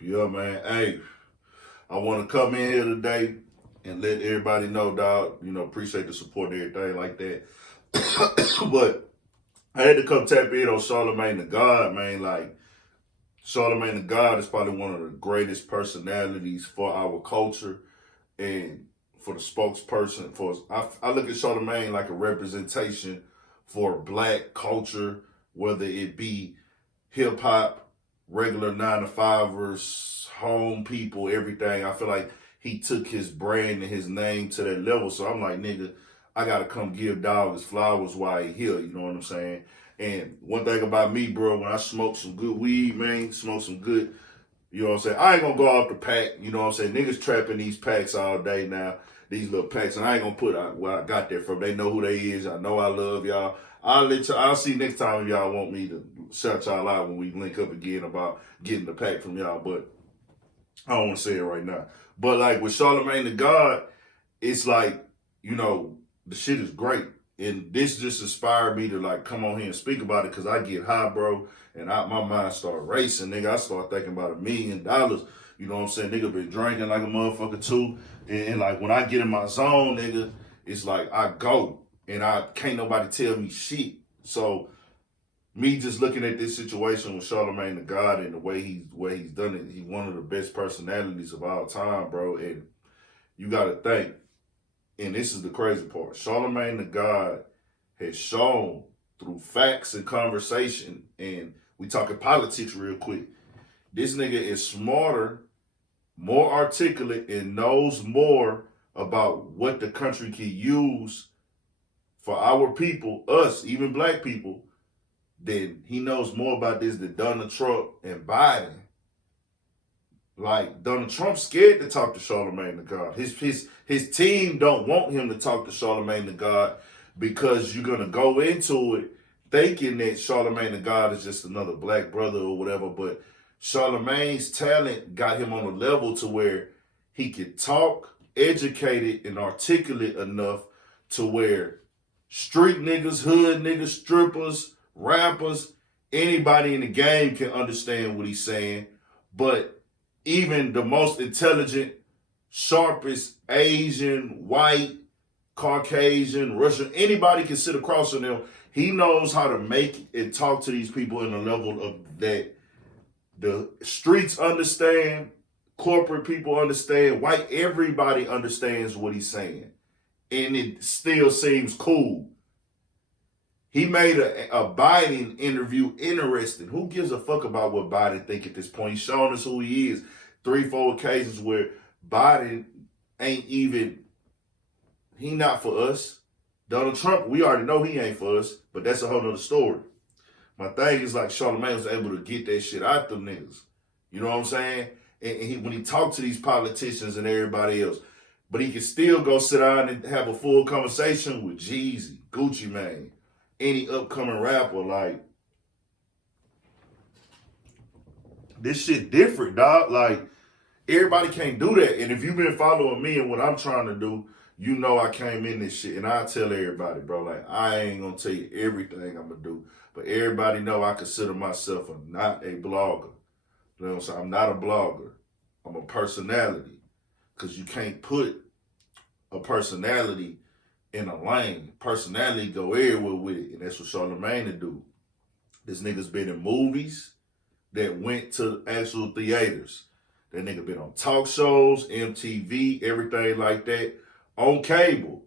Yeah, man. Hey, I want to come in here today and let everybody know, dog. Appreciate the support and everything like that. But I had to come tap in on Charlemagne the God, man. Like, Charlemagne the God is probably one of the greatest personalities for our culture and for the spokesperson. I look at Charlemagne like a representation for black culture, whether it be hip hop, regular 9 to 5ers, home people, everything. I feel like he took his brand and his name to that level. So I'm like, nigga, I gotta come give dog his flowers while he here. You know what I'm saying? And one thing about me, bro, when I smoke some good weed, man, smoke some good, you know what I'm saying? I ain't gonna go off the pack, you know what I'm saying? Niggas trapping these packs all day now, these little packs, and I ain't gonna put where I got that from. They know who they is. I know I love y'all. I'll see next time if y'all want me to shout y'all out when we link up again about getting the pack from y'all, but I don't want to say it right now. But like with Charlemagne the God, it's like, the shit is great. And this just inspired me to like come on here and speak about it because I get high, bro, and my mind start racing, nigga. I start thinking about $1 million. You know what I'm saying? Nigga been drinking like a motherfucker too. And like when I get in my zone, nigga, it's like I go and I can't nobody tell me shit. So me just looking at this situation with Charlemagne the God and the way he's done it, he's one of the best personalities of all time, bro. And you gotta think, and this is the crazy part, Charlemagne the God has shown through facts and conversation, and we talking politics real quick, this nigga is smarter, more articulate, and knows more about what the country can use for our people, us, even black people, then he knows more about this than Donald Trump and Biden. Like, Donald Trump's scared to talk to Charlemagne the God. His team don't want him to talk to Charlemagne the God because you're going to go into it thinking that Charlemagne the God is just another black brother or whatever. But Charlemagne's talent got him on a level to where he could talk, educated, and articulate enough to where street niggas, hood niggas, strippers, rappers, anybody in the game can understand what he's saying. But even the most intelligent, sharpest Asian, white, Caucasian, Russian, anybody can sit across from him. He knows how to make and talk to these people in a level of that the streets understand, corporate people understand, white, everybody understands what he's saying. And it still seems cool. He made a Biden interview interesting. Who gives a fuck about what Biden think at this point? He's showing us who he is. 3-4 occasions where Biden ain't even, he not for us. Donald Trump, we already know he ain't for us, but that's a whole nother story. My thing is like Charlamagne was able to get that shit out them niggas. You know what I'm saying? And when he talked to these politicians and everybody else, but he can still go sit down and have a full conversation with Jeezy, Gucci Mane, any upcoming rapper. Like, this shit different, dog. Like, everybody can't do that. And if you've been following me and what I'm trying to do, you know I came in this shit. And I tell everybody, bro, like, I ain't gonna tell you everything I'm gonna do. But everybody know I consider myself not a blogger. You know what I'm saying? I'm not a blogger. I'm a personality. Because you can't put a personality in a lane. Personality go everywhere with it. And that's what Charlamagne do. This nigga's been in movies that went to actual theaters. That nigga been on talk shows, MTV, everything like that, on cable.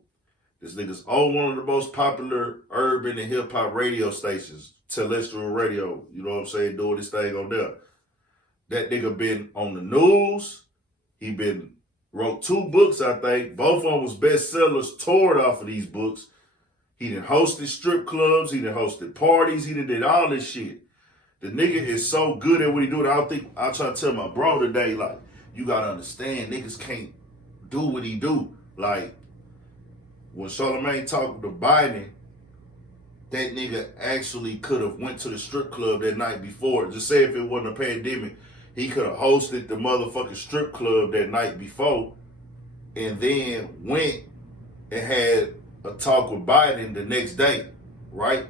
This nigga's on one of the most popular urban and hip hop radio stations, terrestrial radio, you know what I'm saying, doing this thing on there. That nigga been on the news. He wrote 2 books, I think. Both of them was bestsellers, toured off of these books. He done hosted strip clubs. He done hosted parties. He done did all this shit. The nigga is so good at what he do that I try to tell my bro today, like, you gotta understand, niggas can't do what he do. Like, when Charlamagne talked to Biden, that nigga actually could have went to the strip club that night before. Just say if it wasn't a pandemic, he could have hosted the motherfucking strip club that night before and then went and had a talk with Biden the next day, right?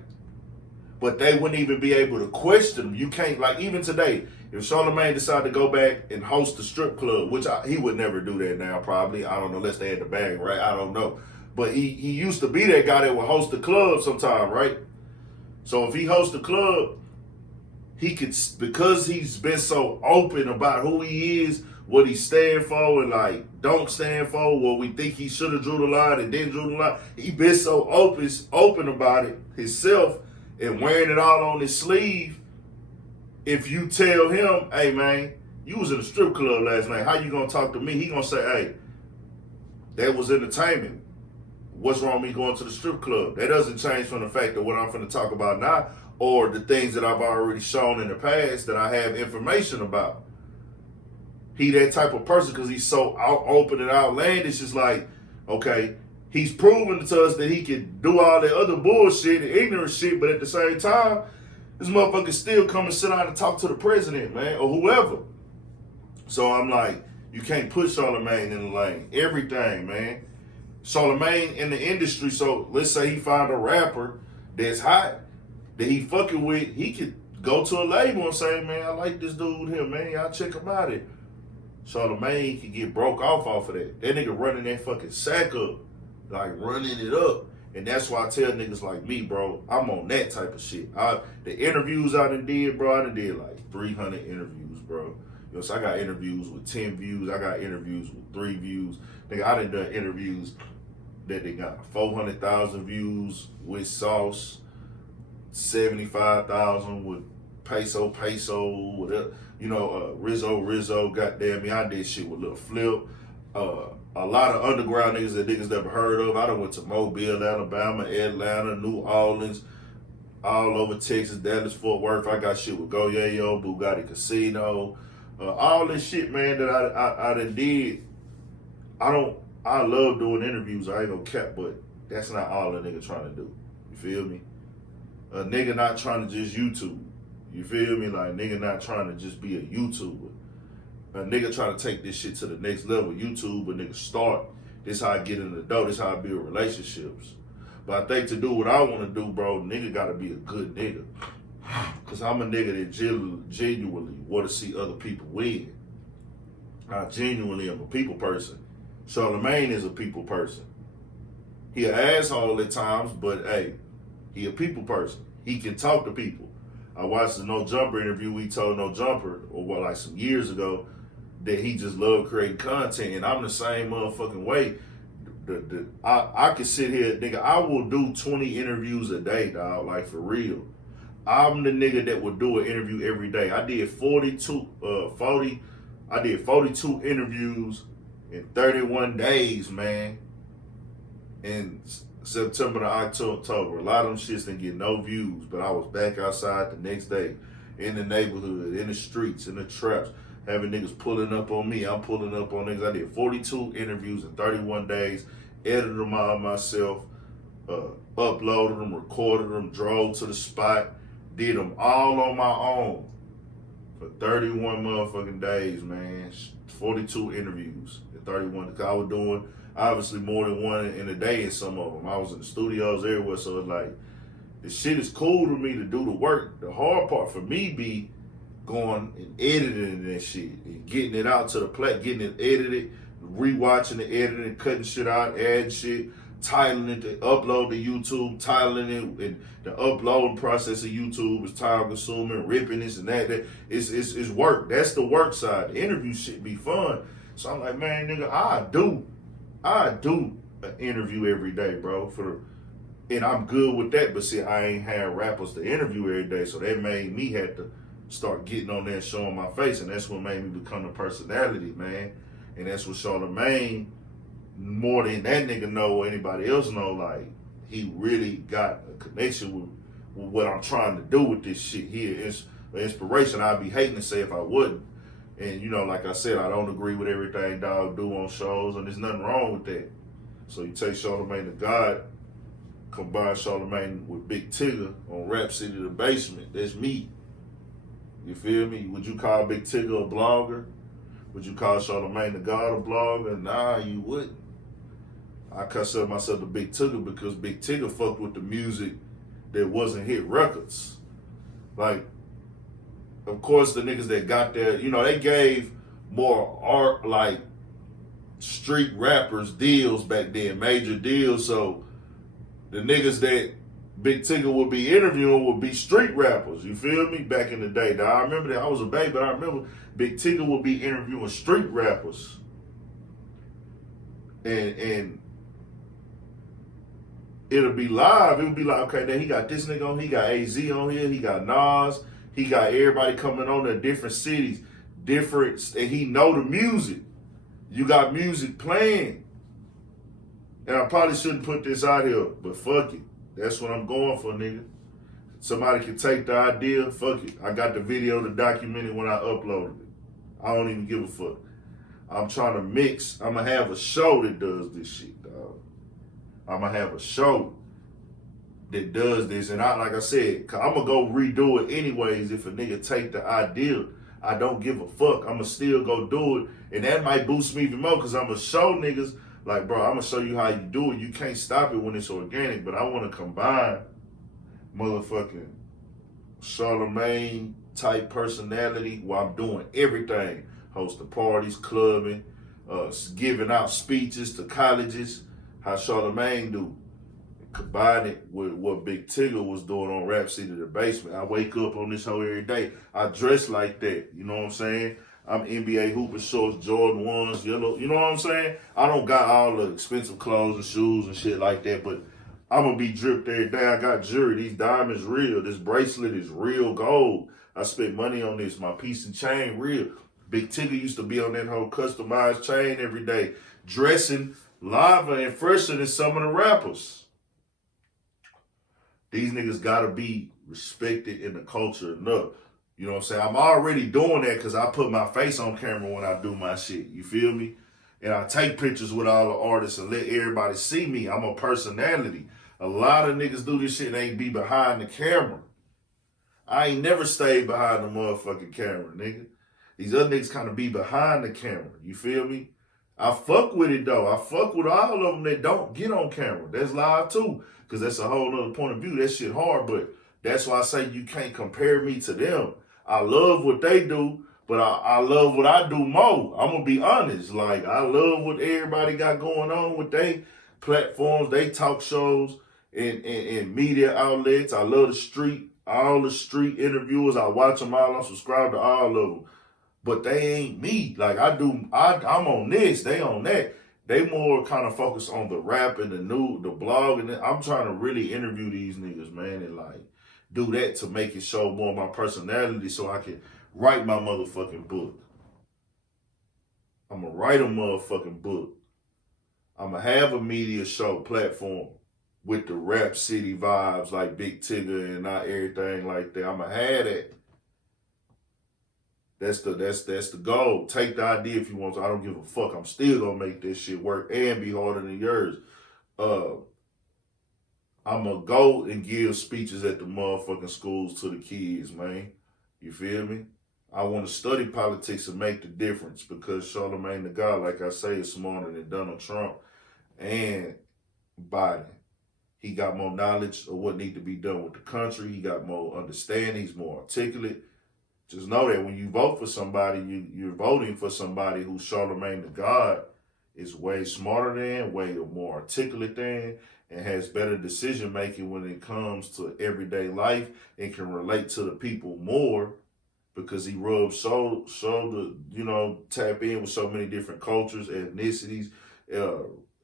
But they wouldn't even be able to question him. You can't, like, even today, If Charlamagne decided to go back and host a strip club, which he would never do that now, probably. I don't know, unless they had the bag, right? I don't know. But he used to be that guy that would host the club sometime, right? So if he hosts the club, he could, because he's been so open about who he is, what he stand for, and like don't stand for, what we think he should have drew the line and didn't drew the line. He been so open about it himself and wearing it all on his sleeve. If you tell him, hey man, you was in a strip club last night, how you gonna talk to me? He gonna say, hey, that was entertainment. What's wrong with me going to the strip club? That doesn't change from the fact that what I'm finna talk about now, or the things that I've already shown in the past that I have information about. He that type of person because he's so open and outlandish. It's like, okay, he's proven to us that he can do all that other bullshit and ignorant shit, but at the same time, this motherfucker still come and sit down and talk to the president, man, or whoever. So I'm like, you can't put Charlamagne in the lane. Everything, man. Charlamagne in the industry, so let's say he found a rapper that's hot, that he fucking with, he could go to a label and say, man, I like this dude here, man, y'all check him out here. Charlamagne could get broke off of that. That nigga running that fucking sack up, like running it up. And that's why I tell niggas like me, bro, I'm on that type of shit. The interviews I done did, bro, I done did like 300 interviews, bro. You know, so I got interviews with 10 views. I got interviews with 3 views. Nigga, I done done interviews that they got 400,000 views with Sauce, 75,000 with Peso, whatever. You know, Rizzo, goddamn me. I did shit with Lil Flip. A lot of underground niggas that niggas never heard of. I done went to Mobile, Alabama, Atlanta, New Orleans, all over Texas, Dallas, Fort Worth. I got shit with Go Yayo, Bugatti Casino, all this shit, man, that I done did. I love doing interviews. I ain't gonna cap, but that's not all a nigga trying to do. You feel me? A nigga not trying to just YouTube. You feel me? Like, nigga not trying to just be a YouTuber. A nigga trying to take this shit to the next level. YouTube, a nigga start. This how I get in the door. This how I build relationships. But I think to do what I want to do, bro, nigga got to be a good nigga. Because I'm a nigga that genuinely want to see other people win. I genuinely am a people person. Charlamagne is a people person. He an asshole at times, but hey, he a people person. He can talk to people. I watched the No Jumper interview. He told No Jumper, or what, like some years ago, that he just loved creating content, and I'm the same motherfucking way. I can sit here, nigga, I will do 20 interviews a day, dog, like for real. I'm the nigga that would do an interview every day. I did 42 interviews in 31 days, man. In September to October. A lot of them shits didn't get no views, but I was back outside the next day, in the neighborhood, in the streets, in the traps, having niggas pulling up on me. I'm pulling up on niggas. I did 42 interviews in 31 days, edited them all myself, uploaded them, recorded them, drove to the spot, did them all on my own for 31 motherfucking days, man. 42 interviews in 31, because I was doing obviously more than one in a day in some of them. I was in the studios everywhere, so it's like, the shit is cool to me to do the work. The hard part for me be going and editing that shit and getting it out to the getting it edited, rewatching the editing, cutting shit out, adding shit, titling it to upload to YouTube, titling it, and the uploading process of YouTube is time consuming, ripping this and that. It's work. That's the work side. The interview shit be fun. So I'm like, man, nigga, I do an interview every day, bro. And I'm good with that. But see, I ain't had rappers to interview every day, so that made me have to start getting on there and showing my face, and that's what made me become a personality, man. And that's what Charlamagne, more than that nigga know or anybody else know, like, he really got a connection with what I'm trying to do with this shit here. It's an inspiration. I'd be hating to say if I wouldn't. And, you know, like I said, I don't agree with everything dog do on shows, and there's nothing wrong with that. So you take Charlamagne the God, combine Charlamagne with Big Tigger on Rap City The Basement. That's me. You feel me? Would you call Big Tigger a blogger? Would you call Charlamagne the God a blogger? Nah, you wouldn't. I consider myself the Big Tigger because Big Tigger fucked with the music that wasn't hit records. Like, of course, the niggas that got there, you know, they gave more art, like street rappers deals back then, major deals. So the niggas that Big Tigger would be interviewing would be street rappers. You feel me? Back in the day. Now, I remember that. I was a baby, but I remember Big Tigger would be interviewing street rappers. And it'll be live. It'll be like, okay, then he got this nigga on, he got AZ on here, he got Nas, he got everybody coming on in different cities, and he know the music. You got music playing. And I probably shouldn't put this out here, but fuck it. That's what I'm going for, nigga. Somebody can take the idea, fuck it. I got the video to document it when I uploaded it. I don't even give a fuck. I'm trying to mix. I'm going to have a show that does this shit, dog. I'm going to have a show that does this. And like I said, I'm going to go redo it anyways. If a nigga take the idea, I don't give a fuck. I'm going to still go do it. And that might boost me even more because I'm going to show niggas, like, bro, I'm going to show you how you do it. You can't stop it when it's organic. But I want to combine motherfucking Charlemagne type personality while I'm doing everything. Hosting parties, clubbing, giving out speeches to colleges, how Charlamagne do. Combine it with what Big Tigger was doing on Rap City the Basement. I wake up on this hoe every day. I dress like that. You know what I'm saying? I'm NBA hooper shorts, Jordan 1s, yellow. You know what I'm saying? I don't got all the expensive clothes and shoes and shit like that, but I'm going to be dripped every day. I got jewelry. These diamonds real. This bracelet is real gold. I spent money on this. My piece and chain real. Big Tigger used to be on that whole customized chain every day, dressing liver and fresher than some of the rappers. These niggas gotta be respected in the culture enough. You know what I'm saying? I'm already doing that because I put my face on camera when I do my shit. You feel me? And I take pictures with all the artists and let everybody see me. I'm a personality. A lot of niggas do this shit and ain't be behind the camera. I ain't never stayed behind the motherfucking camera, nigga. These other niggas kind of be behind the camera. You feel me? I fuck with it, though. I fuck with all of them that don't get on camera. That's live, too, because that's a whole other point of view. That shit hard, but that's why I say you can't compare me to them. I love what they do, but I love what I do more. I'm going to be honest. Like, I love what everybody got going on with their platforms, they talk shows, and media outlets. I love the street, all the street interviewers. I watch them all. I subscribe to all of them. But they ain't me. Like, I'm on this, they on that. They more kind of focus on the rap and the blog. And I'm trying to really interview these niggas, man, and like do that to make it show more of my personality so I can write my motherfucking book. I'm going to write a motherfucking book. I'm going to have a media show platform with the Rap City vibes like Big Tigger and not everything like that. I'm going to have that. That's the goal. Take the idea if you want to. I don't give a fuck. I'm still gonna make this shit work and be harder than yours. I'm gonna go and give speeches at the motherfucking schools to the kids, man. You feel me? I want to study politics and make the difference because Charlemagne the God, like I say, is smarter than Donald Trump and Biden. He got more knowledge of what needs to be done with the country. He got more understanding. He's more articulate. Just know that when you vote for somebody, you're voting for somebody who Charlemagne the God is way smarter than, way more articulate than, and has better decision making when it comes to everyday life and can relate to the people more because he rubs so tap in with so many different cultures, ethnicities,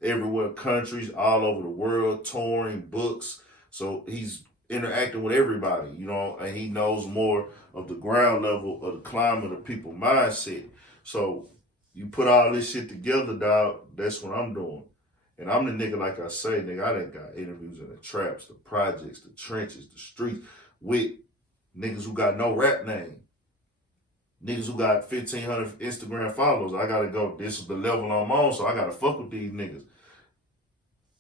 everywhere, countries, all over the world, touring, books. So he's interacting with everybody, and he knows more of the ground level of the climate of people's mindset. So you put all this shit together, dog, that's what I'm doing. And I'm the nigga, like I say, nigga, I done got interviews in the traps, the projects, the trenches, the streets with niggas who got no rap name. Niggas who got 1,500 Instagram followers. I gotta go, this is the level I'm on, so I gotta fuck with these niggas.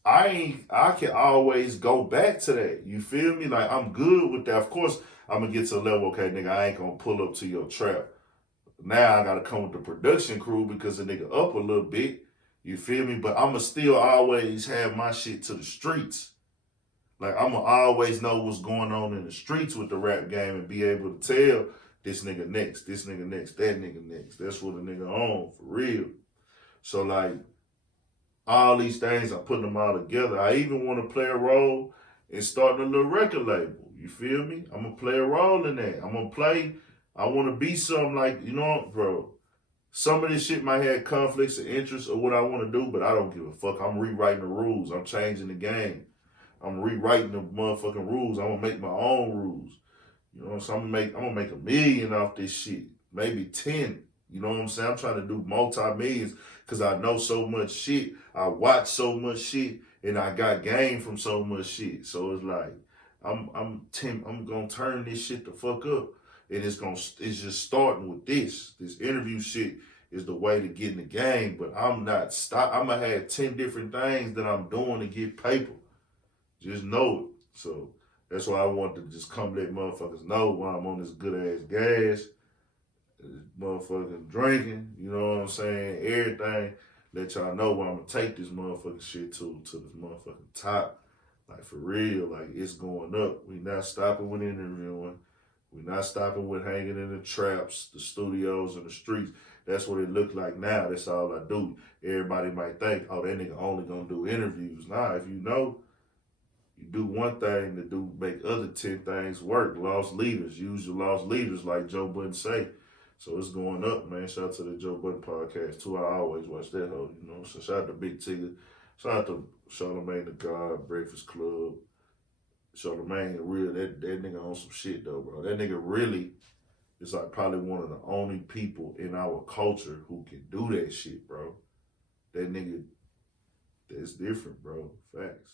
I can always go back to that. You feel me? Like, I'm good with that. Of course, I'm going to get to a level, okay, nigga, I ain't going to pull up to your trap. Now I got to come with the production crew because the nigga up a little bit. You feel me? But I'm going to still always have my shit to the streets. Like, I'm going to always know what's going on in the streets with the rap game and be able to tell this nigga next, this nigga next, that nigga next. That's what a nigga on, for real. So like, all these things, I'm putting them all together. I even want to play a role in starting a little record label. You feel me? I'm going to play a role in that. I want to be something like, you know, bro, some of this shit might have conflicts of interest or what I want to do, but I don't give a fuck. I'm rewriting the rules. I'm changing the game. I'm rewriting the motherfucking rules. I'm going to make my own rules. You know what I'm saying? I'm gonna make $1 million off this shit. Maybe 10. You know what I'm saying? I'm trying to do multi-millions because I know so much shit. I watch so much shit and I got game from so much shit. So it's like I'm gonna turn this shit the fuck up. And it's just starting with this. This interview shit is the way to get in the game, but I'm gonna have 10 different things that I'm doing to get paper. Just know it. So that's why I want to just come let motherfuckers know why I'm on this good ass gas, motherfucking drinking, you know what I'm saying? Everything. Let y'all know where I'm gonna take this motherfucking shit to the motherfucking top. Like for real, like it's going up. We not stopping with interviewing. We not stopping with hanging in the traps, the studios, and the streets. That's what it look like now. That's all I do. Everybody might think, oh, that nigga only gonna do interviews. Nah, if you know, you do one thing to make other 10 things work. Lost leaders. Use your lost leaders like Joe Budden say. So it's going up, man. Shout out to the Joe Budden podcast too. I always watch that hoe, you know. So shout out to Big Tigger. Shout out to Charlamagne the God, Breakfast Club. Charlemagne, real, that nigga on some shit though, bro. That nigga really is like probably one of the only people in our culture who can do that shit, bro. That nigga, that's different, bro. Facts.